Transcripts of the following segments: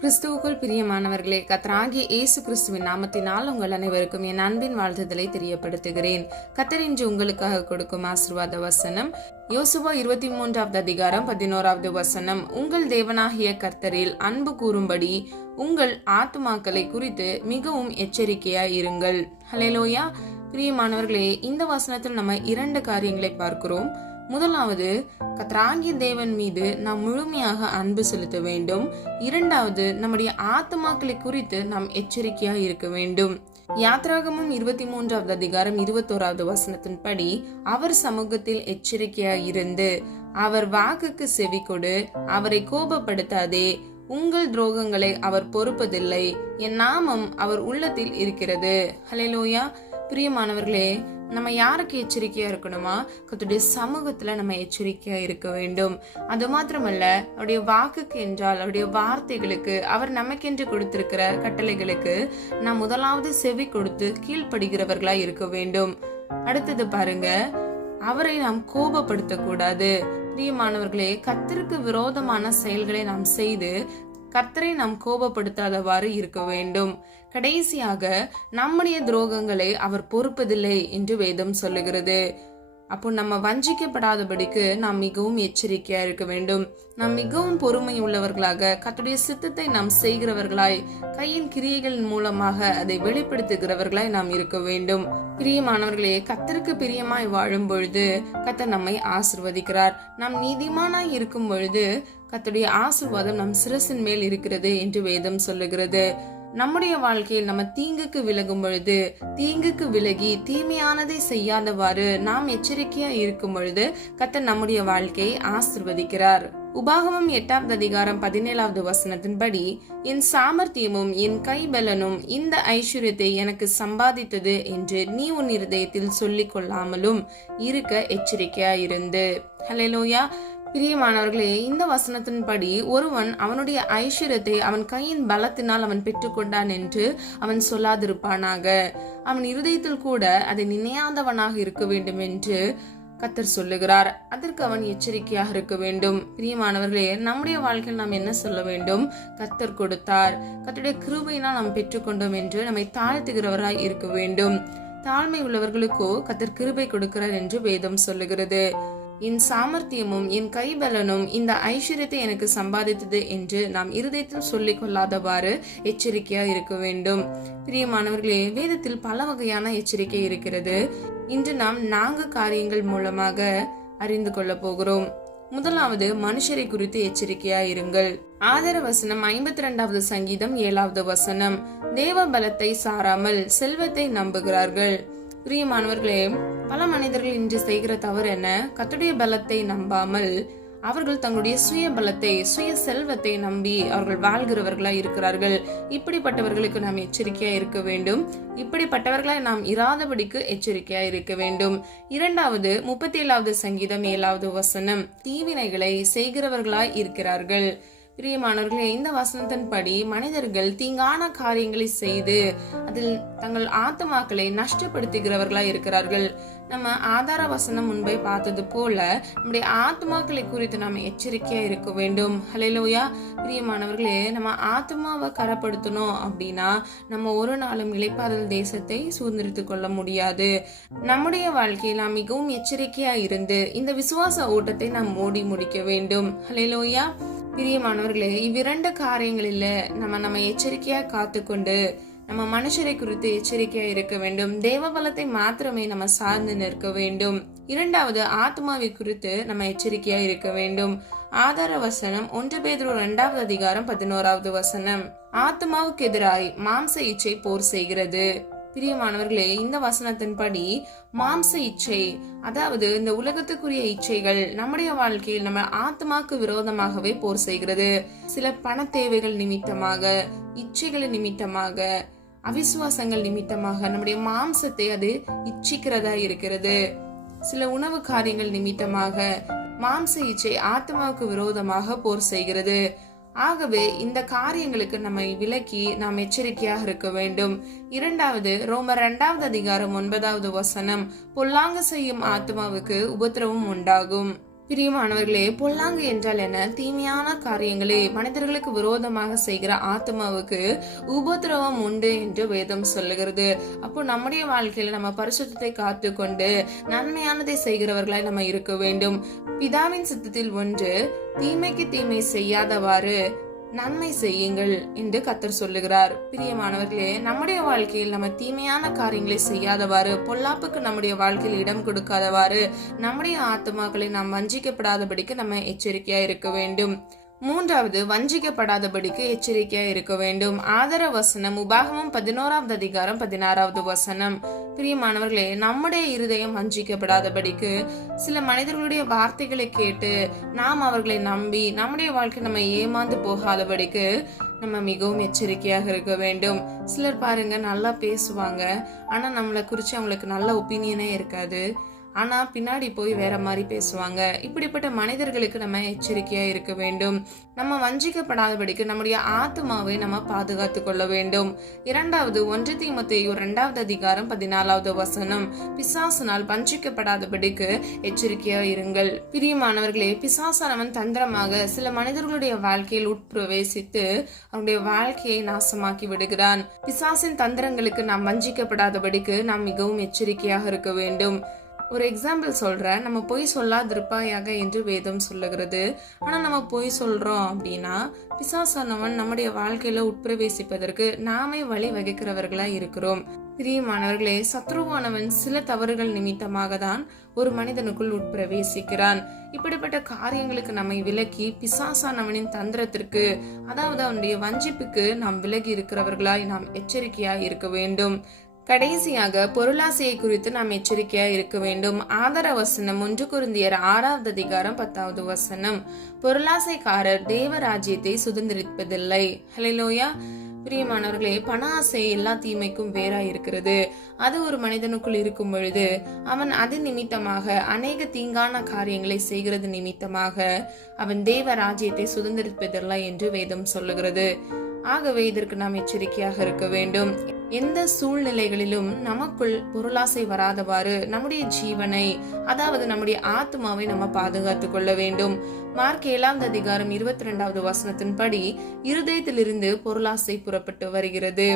கிறிஸ்துவுக்குள் பிரியமானவர்களே, கர்த்தராகிய இயேசு கிறிஸ்துவின் நாமத்தினால் உங்கள் அனைவருக்கும் என் அன்பின் வாழ்த்துதலை தெரியப்படுத்துகிறேன். கர்த்தர் இன்று உங்களுக்காக கொடுக்கும் ஆசீர்வாத வசனம் யோசுவா 23வது அதிகாரம் 11வது வசனம். உங்கள் தேவனாகிய கர்த்தரில் அன்பு கூறும்படி உங்கள் ஆத்துமாக்களை குறித்து மிகவும் எச்சரிக்கையாய் இருங்கள். ஹல்லேலூயா. பிரியமானவர்களே, இந்த வசனத்தில் நம்ம 2 காரியங்களை பார்க்கிறோம். முதலாவது, கர்த்தராகிய தேவன் மீது நாம் முழுமையாக அன்பு செலுத்த வேண்டும். இரண்டாவது, நம்முடைய ஆத்துமாக்களை குறித்து நாம் எச்சரிக்கையா இருக்க வேண்டும். யாத்ராகமம் 23வது அதிகாரம் 21வது வசனத்தின்படி, அவர் சமூகத்தில் எச்சரிக்கையா இருந்து அவர் வாக்குக்கு செவி கொடு, அவரை கோபப்படுத்தாதே, உங்கள் துரோகங்களை அவர் பொறுப்பதில்லை, என் நாமம் அவர் உள்ளத்தில் இருக்கிறது. ஹல்லேலூயா. பிரியமானவர்களே, நம்ம யாருக்கு எச்சரிக்கையா இருக்கணுமா? கர்த்தருடைய சமூகத்துல நம்ம எச்சரிக்கையா இருக்க வேண்டும். அது மாத்திரமல்ல, அவருடைய வாக்குக்கு என்றால் அவருடைய வார்த்தைகளுக்கு, அவர் நமக்கென்று கொடுத்திருக்கிற கட்டளைகளுக்கு நாம் முதலாவது செவி கொடுத்து கீழ்ப்படுகிறவர்களா இருக்க வேண்டும். அடுத்தது பாருங்க, அவரை நாம் கோபப்படுத்த கூடாது. பிரியமானவர்களே, கர்த்தருக்கு விரோதமான செயல்களை நாம் செய்து கர்த்தரை நாம் கோபப்படுத்தாதவாறு இருக்க வேண்டும். கடைசியாக, நம்முடைய துரோகங்களை அவர் பொறுப்பதில்லை என்று வேதம் சொல்லுகிறது. அப்போ நம்ம வஞ்சிக்கப்படாதபடிக்கு நாம் மிகவும் எச்சரிக்கையா இருக்க வேண்டும். நாம் மிகவும் பொறுமை உள்ளவர்களாக, கர்த்தருடைய சித்தத்தை நாம் செய்கிறவர்களாய், கையின் கிரியைகள் மூலமாக அதை வெளிப்படுத்துகிறவர்களாய் நாம் இருக்க வேண்டும். பிரியமானவர்களே, கர்த்தருக்கு பிரியமாய் வாழும் பொழுது கர்த்தர் நம்மை ஆசீர்வதிக்கிறார். நாம் நீதிமானாய் இருக்கும் பொழுது கர்த்தருடைய ஆசீர்வாதம் நம் சிரசின் மேல் இருக்கிறது என்று வேதம் சொல்லுகிறது. நம்முடைய வாழ்க்கையில் நம்ம தீங்குக்கு விலகும் பொழுது, தீங்குக்கு விலகி தீமையானதை செய்யாதவாறு நாம் எச்சரிக்கையா இருக்கும் பொழுது கர்த்தர் நம்முடைய வாழ்க்கையை ஆசீர்வதிக்கிறார். உபாகமம் 8வது அதிகாரம் 17வது வசனத்தின்படி, என் சாமர்த்தியமும் என் கைபலனும் இந்த ஐஸ்வர்யத்தை எனக்கு சம்பாதித்தது என்று நீ உன் இருதயத்தில் சொல்லிக் கொள்ளாமலும் இருக்க எச்சரிக்கையா இருந்து. ஹல்லேலூயா. பிரியமானவர்களே, இந்த வசனத்தின்படி ஒருவன் அவனுடைய ஐஸ்வர்யத்தை அவன் கையின் பலத்தினால் அவன் பெற்றுக்கொண்டான் என்று அவன் சொல்லாதிருப்பானாக. அவன் இருதயத்தில் கூட அதை நினையாதவனாக இருக்க வேண்டும் என்று கர்த்தர் சொல்லுகிறார். அதற்கு அவன் எச்சரிக்கையாக இருக்க வேண்டும். பிரியமானவர்களே, நம்முடைய வாழ்க்கையில் நாம் என்ன சொல்ல வேண்டும்? கர்த்தர் கொடுத்தார், கர்த்தருடைய கிருபையினால் நாம் பெற்றுக்கொண்டோம் என்று நம்மை தாழ்த்துகிறவராய் இருக்க வேண்டும். தாழ்மை உள்ளவர்களுக்கோ கர்த்தர் கிருபை கொடுக்கிறார் என்று வேதம் சொல்லுகிறது. என் சாமர்த்தியமும் என் கைபலனும் இந்த ஐஸ்வர்யத்தை எனக்கு சம்பாதித்தது என்று நாம் இருதயத்தில் சொல்லிக் கொள்ளாதவாறு எச்சரிக்கையா இருக்க வேண்டும். பிரியமானவர்களே, வேதத்தில் பல வகையான எச்சரிக்கை இருக்கிறது. இன்று நாம் 4 காரியங்கள் மூலமாக அறிந்து கொள்ள போகிறோம். முதலாவது, மனுஷரை குறித்து எச்சரிக்கையா இருங்கள். ஆதார வசனம் 52வது சங்கீதம் 7வது வசனம். தேவ பலத்தை சாராமல் செல்வத்தை நம்புகிறார்கள். பிரியமானவர்களே, பல மனிதர்கள் இன்று செய்கிற தவறு என்ன? கர்த்தருடைய பலத்தை நம்பாமல் அவர்கள் தங்களுடைய சுய பலத்தை, சுய செல்வத்தை நம்பி அவர்கள் வாழ்கிறவர்களாய் இருக்கிறார்கள். இப்படிப்பட்டவர்களுக்கு நாம் எச்சரிக்கையா இருக்க வேண்டும். இப்படிப்பட்டவர்களாய் நாம் இராதபடிக்கு எச்சரிக்கையா இருக்க வேண்டும். இரண்டாவது, 37வது சங்கீதம் 7வது வசனம். தீவினைகளை செய்கிறவர்களாய் இருக்கிறார்கள். பிரியமானவர்களே, இந்த வசனத்தின்படி மனிதர்கள் தீங்கான காரியங்களை செய்து அதில் தங்கள் ஆத்துமாக்களை நஷ்டப்படுத்துகிறவர்களாய் இருக்கிறார்கள். நம்ம ஆதார வசனம் முன்பே பார்த்தது போல நம்முடைய ஆத்துமாக்களை குறித்து நாம் எச்சரிக்கையா இருக்க வேண்டும். ஹல்லேலூயா. பிரியமானவர்களே, நம்ம ஆத்துமாவை கரப்படுத்தணும் அப்படின்னா நம்ம ஒரு நாளும் இளைப்பாறுதல் தேசத்தை சுதந்திரித்துக் கொள்ள முடியாது. நம்முடைய வாழ்க்கையில் நாம் மிகவும் எச்சரிக்கையா இருந்து இந்த விசுவாச ஓட்டத்தை நாம் ஓடி முடிக்க வேண்டும். ஹல்லேலூயா. பிரியமானவர்களே, இவ்விரண்டு காரியங்களில நம்ம எச்சரிக்கையா காத்துக்கொண்டு நம்ம மனுஷரை குறித்து எச்சரிக்கையா இருக்க வேண்டும். தேவ பலத்தை மாத்திரமே நம்ம சார்ந்து நிற்க வேண்டும். இரண்டாவது, ஆத்மாவை குறித்து நம்ம எச்சரிக்கையா இருக்க வேண்டும். ஆதார வசனம் 1 பேதுரு 2வது அதிகாரம் 11வது வசனம். ஆத்மாவுக்கு எதிராய் மாம்ச இச்சை போர் செய்கிறது. பிரியமானவர்களே, இந்த வசனத்தின்படி மாம்ச இச்சை, அதாவது இந்த உலகத்துக்குரிய இச்சைகள் நம்முடைய வாழ்க்கையில் நம்ம ஆத்மாக்கு விரோதமாகவே போர் செய்கிறது. சில பண தேவைகள் நிமித்தமாக, இச்சைகளின் நிமித்தமாக, அவிசுவாசங்கள் நிமித்தமாக நம்முடைய மாம்சத்தை அது இச்சிக்கிறதா இருக்கிறது. சில உணவு காரியங்கள் நிமித்தமாக மாம்ச இச்சை ஆத்மாவுக்கு விரோதமாக போர் செய்கிறது. ஆகவே இந்த காரியங்களுக்கு நம்மை விலக்கி நாம் எச்சரிக்கையாக இருக்க வேண்டும். இரண்டாவது, ரோமர் 2வது அதிகாரம் 9வது வசனம். பொல்லாங்கு செய்யும் ஆத்மாவுக்கு உபத்திரவம் உண்டாகும். பிரியமானவர்களே, பொல்லாங்கு என்றால் என்ன? தீமையான காரியங்களே மனிதர்களுக்கு விரோதமாக செய்கிற ஆத்மாவுக்கு உபத்திரவம் உண்டு என்று வேதம் சொல்லுகிறது. அப்போ நம்முடைய வாழ்க்கையில நம்ம பரிசுத்தத்தை காத்து கொண்டு நன்மையானதை செய்கிறவர்களாய் நம்ம இருக்க வேண்டும். பிதாவின் சித்தத்தில் ஒன்று, தீமைக்கு தீமை செய்யாதவாறு நன்மை செய்யுங்கள் என்று கர்த்தர் சொல்லுகிறார். பிரியமானவர்களே, நம்முடைய வாழ்க்கையில் நம்ம தீமையான காரியங்களை செய்யாதவாறு, பொல்லாப்புக்கு நம்முடைய வாழ்க்கையில் இடம் கொடுக்காதவாறு, நம்முடைய ஆத்மாக்களை நாம் வஞ்சிக்கப்படாதபடிக்கு நம்ம எச்சரிக்கையா இருக்க வேண்டும். மூன்றாவது, வஞ்சிக்கப்படாதபடிக்கு எச்சரிக்கையா இருக்க வேண்டும். ஆதர வசனம் உபாகமம் 11வது அதிகாரம் 16வது வசனம். பிரியமானவர்களே, நம்முடைய இருதயம் வஞ்சிக்கப்படாதபடிக்கு சில மனிதர்களுடைய வார்த்தைகளை கேட்டு நாம் அவர்களை நம்பி நம்முடைய வாழ்க்கை நம்ம ஏமாந்து போகாதபடிக்கு நம்ம மிகவும் எச்சரிக்கையாக இருக்க வேண்டும். சிலர் பாருங்க, நல்லா பேசுவாங்க, ஆனா நம்மளை குறிச்சு அவங்களுக்கு நல்ல ஒப்பீனியனே இருக்காது. ஆனா பின்னாடி போய் வேற மாதிரி பேசுவாங்க. இப்படிப்பட்ட மனிதர்களுக்கு நம்ம எச்சரிக்கையா இருக்க வேண்டும். நம்ம வஞ்சிக்கப்படாதபடிக்கு நம்முடைய ஆத்மாவை நம்ம பாதுகாத்து கொள்ள வேண்டும். இரண்டாவது, 1 தீமோத்தேயு 2வது அதிகாரம் 14வது வசனம். பிசாசினால் வஞ்சிக்கப்படாதபடிக்கு எச்சரிக்கையா இருங்கள். பிரியமானவர்களே, பிசாசானவன் தந்திரமாக சில மனிதர்களுடைய வாழ்க்கையில் உட்பிரவேசித்து அவருடைய வாழ்க்கையை நாசமாக்கி விடுகிறான். பிசாசின் தந்திரங்களுக்கு நாம் வஞ்சிக்கப்படாதபடிக்கு நாம் மிகவும் எச்சரிக்கையாக இருக்க வேண்டும். ஒரு எக்ஸாம்பிள் சொல்றேன். நம்ம பொய் சொல்லாதிருப்பாயாக என்று வேதம் சொல்லுகிறது. ஆனா நம்ம பொய் சொல்றோம் அப்படின்னா பிசாசானவன் நம்முடைய வாழ்க்கையில உட்பிரவேசிப்பதற்கு நாமே வழி வகிக்கிறவர்களா இருக்கிறோம். பிரியமானவர்களே, சத்ருவானவன் சில தவறுகள் நிமித்தமாக தான் ஒரு மனிதனுக்குள் உட்பிரவேசிக்கிறான். இப்படிப்பட்ட காரியங்களுக்கு நம்மை விலக்கி பிசாசானவனின் தந்திரத்திற்கு, அதாவது அவனுடைய வஞ்சிப்புக்கு நாம் விலகி இருக்கிறவர்களாய் நாம் எச்சரிக்கையாய் இருக்க வேண்டும். கடைசியாக, பொருளாசையை குறித்து நாம் எச்சரிக்கையா இருக்க வேண்டும். ஆதார வசனம் 1 கொரிந்தியர் 6வது அதிகாரம் 10வது வசனம். பொருளாசைக்காரர் தேவ ராஜ்யத்தை சுதந்திரிப்பதில்லை. ஹல்லேலூயா. பிரியமானவர்களே, பண ஆசை எல்லா தீமைக்கும் வேறா இருக்கிறது. அது ஒரு மனிதனுக்குள் இருக்கும் பொழுது அவன் அது நிமித்தமாக அநேக தீங்கான காரியங்களை செய்கிறது நிமித்தமாக அவன் தேவ ராஜ்யத்தை சுதந்திரிப்பதில்லை என்று வேதம் சொல்லுகிறது. ஆகவே இதற்கு நாம் எச்சரிக்கையாக இருக்க வேண்டும். எந்த சூழ்நிலைகளிலும் நமக்குள் பொருளாசை வராதவாறு நம்முடைய ஜீவனை, அதாவது நம்முடைய ஆத்மாவை நம்ம பாதுகாத்துக் கொள்ள வேண்டும். மார்க் 7வது அதிகாரம் 22வது வசனத்தின்படி இருதயத்திலிருந்து பொருளாசை புறப்பட்டு வருகிறது.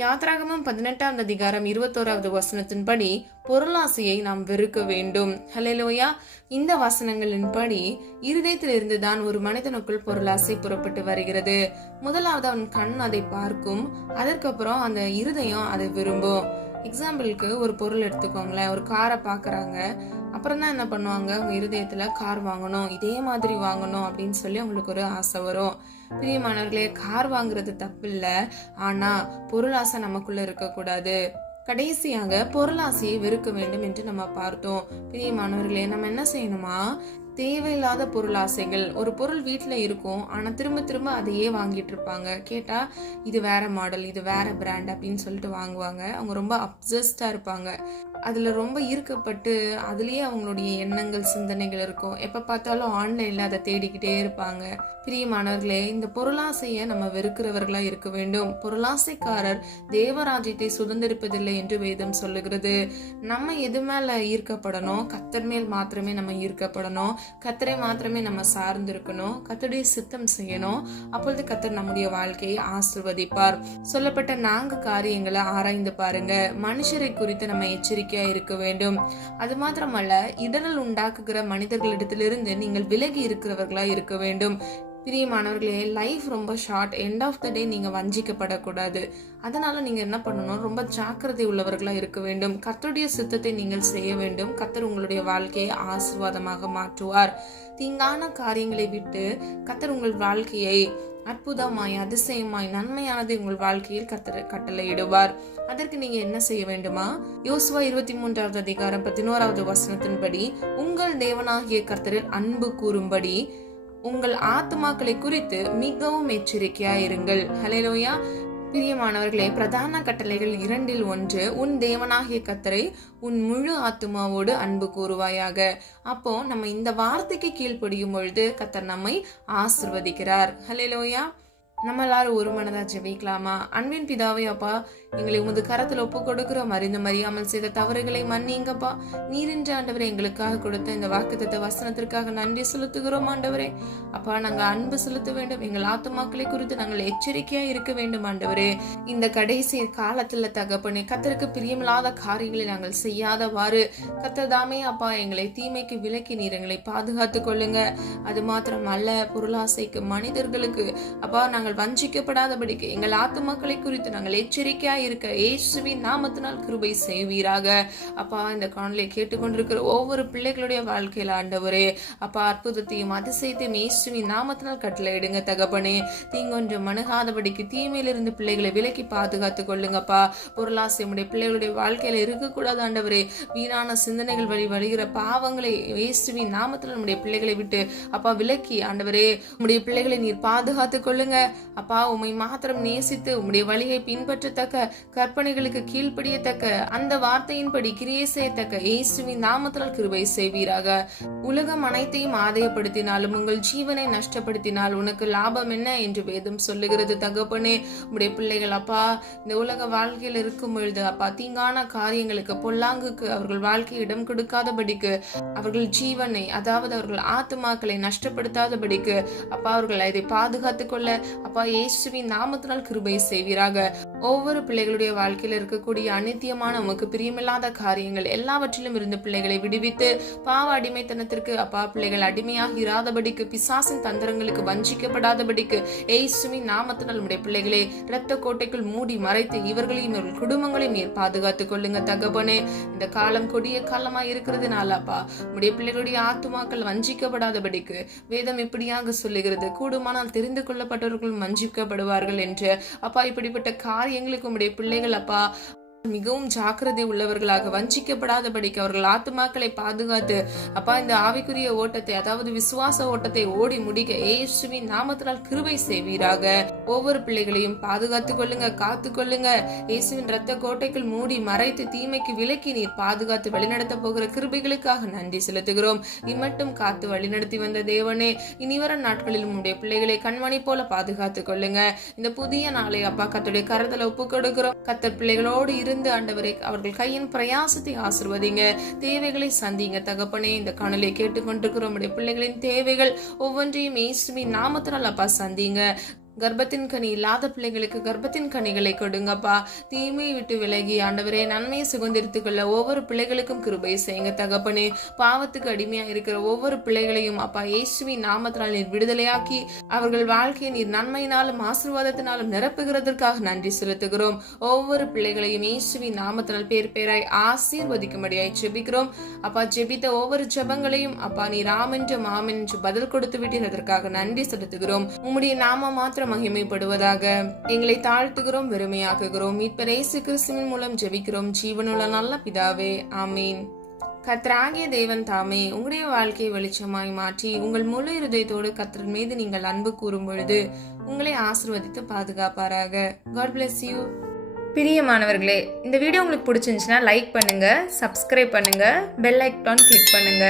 யாத்ராகமம் 18வது அதிகாரம் 21வது வசனத்தின்படி பொருளாசையை நாம் வெறுக்க வேண்டும். ஹல்லேலூயா. இந்த வசனங்களின்படி இருதயத்திலிருந்து தான் ஒரு மனிதனுக்குள் பொருளாசை புறப்பட்டு வருகிறது. முதலாவது அவன் கண் அதை பார்க்கும், அதற்கப்புறம் அந்த இருதயம் அதை விரும்பும். எக்ஸாம்பிளுக்கு ஒரு பொருள் எடுத்துக்கோங்களேன். ஒரு காரை பாக்குறாங்க, அப்புறம் தான் என்ன பண்ணுவாங்க, அவங்க இருதயத்துல கார் வாங்கணும், இதே மாதிரி வாங்கணும் அப்படின்னு சொல்லி அவங்களுக்கு ஒரு ஆசை வரும். பிரியமானவர்களே, கார் வாங்குறது தப்பு இல்ல, ஆனா பொருளாசை நமக்குள்ள இருக்க கூடாது. கடைசியாக பொருளாசையை வெறுக்க வேண்டும் என்று நம்ம பார்த்தோம். பிரியமானவர்களே, நம்ம என்ன செய்யணுமா, தேவையில்லாத பொருளாசைகள், ஒரு பொருள் வீட்டுல இருக்கும், ஆனா திரும்ப திரும்ப அதையே வாங்கிட்டு இருப்பாங்க. கேட்டா இது வேற மாடல், இது வேற பிராண்ட் அப்படின்னு சொல்லிட்டு வாங்குவாங்க. அவங்க ரொம்ப அப்சஸ்டா இருப்பாங்க. அதுல ரொம்ப ஈர்க்கப்பட்டு அதுலயே அவங்களுடைய எண்ணங்கள், சிந்தனைகள் இருக்கும். எப்ப பார்த்தாலும் ஆன்லைன்ல அதை தேடிக்கிட்டே இருப்பாங்க. பிரியமானவர்களே, இந்த பொருளாசைய நம்ம வெறுக்கிறவர்களா இருக்க வேண்டும். பொருளாசைக்காரர் தேவராஜ்யத்தை சுதந்திரிப்பதில்லை என்று வேதம் சொல்லுகிறது. நம்ம எது மேல ஈர்க்கப்படணும்? கர்த்தர் மேல் மாத்திரமே நம்ம ஈர்க்கப்படணும். கர்த்தரை மாத்திரமே நம்ம சார்ந்து இருக்கணும். கர்த்தருடைய சித்தம் செய்யணும். அப்பொழுது கர்த்தர் நம்முடைய வாழ்க்கையை ஆசீர்வதிப்பார். சொல்லப்பட்ட 4 காரியங்களை ஆராய்ந்து பாருங்க. மனுஷரை குறித்து நம்ம எச்சரிக்கையா இருக்க வேண்டும். அது மாத்திரமல்ல, இடரல் உண்டாக்குகிற மனிதர்களிடத்திலிருந்து நீங்கள் விலகி இருக்கிறவர்களா இருக்க வேண்டும். பிரியமானவர்களே, லைஃப் ரொம்ப ஷார்ட். எண்ட் ஆஃப் த டே நீங்க வஞ்சிக்கப்படக்கூடாது. அதனால நீங்க என்ன பண்ணணும், ரொம்ப ஜாக்கிரதை உள்ளவர்களா இருக்க வேண்டும். கர்த்தருடைய சித்தத்தை நீங்கள் செய்ய வேண்டும். கர்த்தர் உங்களுடைய வாழ்க்கையை ஆசீர்வாதமாக மாற்றுவார். தீங்கான காரியங்களை விட்டு கர்த்தர் உங்கள் வாழ்க்கையை அற்புதமாய், அதிசயமாய், நன்மையானது உங்கள் வாழ்க்கையில் கர்த்தர் கட்டளையிடுவார். அதற்கு நீங்க என்ன செய்ய வேண்டுமா, யோசுவா 23வது அதிகாரம் 11வது வசனத்தின்படி உங்கள் தேவனாகிய கர்த்தரில் அன்பு கூறும்படி உங்கள் ஆத்மாக்களை குறித்து மிகவும் எச்சரிக்கையா இருங்கள். ஹல்லேலூயா. பிரியமானவர்களே, பிரதான கட்டளைகள் 2ல் 1, உன் தேவனாகிய கர்த்தரை உன் முழு ஆத்மாவோடு அன்பு கூறுவாயாக. அப்போ நம்ம இந்த வார்த்தைக்கு கீழ்ப்படியும் பொழுது கர்த்தர் நம்மை ஆசீர்வதிக்கிறார். ஹல்லேலூயா. நம்ம எல்லாரும் ஒரு மனதா ஜெபிக்கலாமா? அன்பின் பிதாவே அப்பா, எங்களை உமது கரத்தில் ஒப்பு கொடுக்கிறோம். அறிந்து மறியாமல் செய்த தவறுகளை மன்னிங்கப்பா. நீரின்ற ஆண்டவரே எங்களுக்காக கொடுத்த இந்த வாக்குத்தத்த வசனத்திற்காக நன்றி செலுத்துகிறோம் ஆண்டவரே. அப்பா, நாங்கள் அன்பு செலுத்த வேண்டும். எங்கள் ஆத்துமாக்களை குறித்து நாங்கள் எச்சரிக்கையா இருக்க வேண்டும் ஆண்டவரே. இந்த கடைசி காலத்துல தகப்பனே, கர்த்தருக்கு பிரியமில்லாத காரியங்களை நாங்கள் செய்யாதவாறு கர்த்தர்தாமே அப்பா எங்களை தீமைக்கு விலக்கி நீர் எங்களை பாதுகாத்துக் கொள்ளுங்க. அது மாத்திரம் அல்ல, பொருளாசைக்கு மனிதர்களுக்கு அப்பா நாங்கள் வஞ்சிக்கப்படாதபடிக்கு எங்கள் ஆத்துமாக்களை குறித்து நாங்கள் எச்சரிக்கையா இருக்க இயேசுவின் நாமத்தினால் கிருபை செய்வீராக. அப்பா, இந்த காணொலியை கேட்டுக்கொண்டிருக்கிற ஒவ்வொரு பிள்ளைகளுடைய வாழ்க்கையில ஆண்டவரே அப்பா அற்புதத்தையும் அதிசயத்தையும் இயேசுவின் நாமத்தினால் கட்டளையிடுங்க தகப்பனே. தீங்கொன்றும் அணுகாதபடிக்கு தீமையிலிருந்து பிள்ளைகளை விலக்கி பாதுகாத்துக் கொள்ளுங்கப்பா. பொருளாசை உடைய பிள்ளைகளுடைய வாழ்க்கையில இருக்கக்கூடாது ஆண்டவரே. வீணான சிந்தனைகள் வழி வருகிற பாவங்களை இயேசுவின் நாமத்தில் நம்முடைய பிள்ளைகளை விட்டு அப்பா விலக்கி ஆண்டவரே உம்முடைய பிள்ளைகளை நீர் பாதுகாத்துக் கொள்ளுங்க. அப்பா, உம்மை மாத்திரம் நேசித்து உம்முடைய வழியை பின்பற்றத்தக்க, கற்பனைகளுக்கு கீழ்ப்படியத்தக்க, அந்த வார்த்தையின்படி கிரியை செய்யத்தக்க இயேசுவின் நாமத்தால் கிருபை செய்வீராக. உலகம் அனைத்தையும் ஆதாயப்படுத்தினாலும் உங்கள் ஜீவனை நஷ்டப்படுத்தினால் உனக்கு லாபம் என்ன என்று வேதம் சொல்லுகிறது தகப்பனே. உம்முடைய பிள்ளைகள் அப்பா இந்த உலக வாழ்க்கையில் இருக்கும் பொழுது அப்பா தீங்கான காரியங்களுக்கு, பொல்லாங்குக்கு அவர்கள் வாழ்க்கை இடம் கொடுக்காதபடிக்கு, அவர்கள் ஜீவனை அதாவது அவர்கள் ஆத்துமாக்களை நஷ்டப்படுத்தாதபடிக்கு அப்பா அவர்கள் அதை பாதுகாத்துக் கொள்ள அப்பா இயேசுவின் நாமத்தினால் கிருபை செய்வீராக. ஒவ்வொரு பிள்ளைகளுடைய வாழ்க்கையில இருக்கக்கூடிய அநித்தியமான உமக்கு பிரியமில்லாத காரியங்கள் எல்லாவற்றிலும் இருந்து பிள்ளைகளை விடுவித்து பாவ அடிமைத்தனத்திற்கு அப்பா பிள்ளைகள் அடிமையாக இராதபடிக்கு, பிசாசின் தந்திரங்களுக்கு வஞ்சிக்கப்படாதபடிக்கு இயேசுவின் நாமத்தினால் உடைய பிள்ளைகளை இரத்த கோட்டைக்குள் மூடி மறைத்து இவர்களையும் இவர்கள் குடும்பங்களையும் நீர் பாதுகாத்துக் கொள்ளுங்க தகப்பனே. இந்த காலம் கொடிய காலமாய் இருக்கிறதுனால அப்பா உடைய பிள்ளைகளுடைய ஆத்துமாக்கள் வஞ்சிக்கப்படாதபடிக்கு வேதம் இப்படியாக சொல்லுகிறது, கூடுமானால் தெரிந்து கொள்ளப்பட்டவர்கள் வஞ்சிக்கப்படுவார்கள் என்று. அப்பா, இப்படிப்பட்ட காரியங்களுக்கு உடைய பிள்ளைகள் அப்பா மிகவும் ஜாக்கிரதை உள்ளவர்களாக வஞ்சிக்கப்படாதபடிக்கு அவர்கள் ஆத்துமாக்களை பாதுகாத்து அப்பா இந்த ஆவிக்குரிய ஓட்டத்தை அதாவது விசுவாச ஓட்டத்தை ஓடி முடிக்க இயேசுவின் நாமத்தினால் கிருபை செய்வீராக. ஒவ்வொரு பிள்ளைகளையும் பாதுகாத்துக் கொள்ளுங்க, காத்துக்கொள்ளுங்க. இயேசுவின் இரத்த கோட்டைக்குள் மூடி மறைத்து தீமைக்கு விலக்கி நீர் பாதுகாத்து வழிநடத்த போகிற கிருபைகளுக்காக நன்றி செலுத்துகிறோம். இம்மட்டும் காத்து வழிநடத்தி வந்த தேவனே, இனிவரும் நாட்களில் உடைய பிள்ளைகளை கண்மணி போல பாதுகாத்துக் கொள்ளுங்க. இந்த புதிய நாளை அப்பா கர்த்தருடைய கரத்துல ஒப்பு கொடுக்கிறோம். கர்த்தர் பிள்ளைகளோடு இருந்து ஆண்டவரே அவர்கள் கையின் பிரயாசத்தை ஆசீர்வதிங்க, தேவைகளை சந்திங்க தகப்பனே. இந்த காணொலியை கேட்டுக்கொண்டிருக்கிற உம்முடைய பிள்ளைகளின் தேவைகள் ஒவ்வொன்றையும் இயேசுவின் நாமத்தினால் அப்பா சந்திங்க. கர்ப்பத்தின் கனி இல்லாத பிள்ளைகளுக்கு கர்ப்பத்தின் கனிகளை கொடுங்கப்பா. தீமையை விட்டு விலகி ஆண்டவரே நன்மையை சுகந்திரித்துக் கொள்ள ஒவ்வொரு பிள்ளைகளுக்கும் கிருபை செய்யுங்க தகப்பனே. பாவத்துக்கு அடிமையா இருக்கிற ஒவ்வொரு பிள்ளைகளையும் அப்பா இயேசுவின் நாமத்தினால் நீர் விடுதலையாக்கி அவர்கள் வாழ்க்கையை நீர் நன்மையினாலும் ஆசீர்வாதத்தினாலும் நிரப்புகிறதற்காக நன்றி செலுத்துகிறோம். ஒவ்வொரு பிள்ளைகளையும் இயேசுவின் நாமத்தினால் பேர் பேராய் ஆசீர்வதிக்கும்படியாய் ஜெபிக்கிறோம். அப்பா, ஜெபித்த ஒவ்வொரு ஜெபங்களையும் அப்பா நீர் ஆமென்று மாமென்று பதில் கொடுத்து விட்டதற்காக நன்றி செலுத்துகிறோம். உம்முடைய நாம மாத்திரம் மகிமைப்படுவதாக. எங்களை தாழ்த்துகிறோம், வெறுமையாக்குகிறோம். மீட்பர் இயேசு கிறிஸ்துவின் மூலம் ஜெபிக்கிறோம் ஜீவனுள்ள நல்ல பிதாவே, ஆமீன். கர்த்தராகிய தேவன் தாமே உங்களுடைய வாழ்க்கையை வெளிச்சமாய் மாற்றி உங்கள் முழு இருதயத்தோடு கர்த்தர் மீது நீங்கள் அன்பு கூறும் பொழுது உங்களை ஆசீர்வதித்து பாதுகாப்பாராக. God bless you. பிரியமானவர்களே, இந்த வீடியோ உங்களுக்கு பிடிச்சிருந்துச்சுன்னா லைக் பண்ணுங்க, சப்ஸ்கிரைப் பண்ணுங்க, பெல் ஐகான் கிளிக் பண்ணுங்க.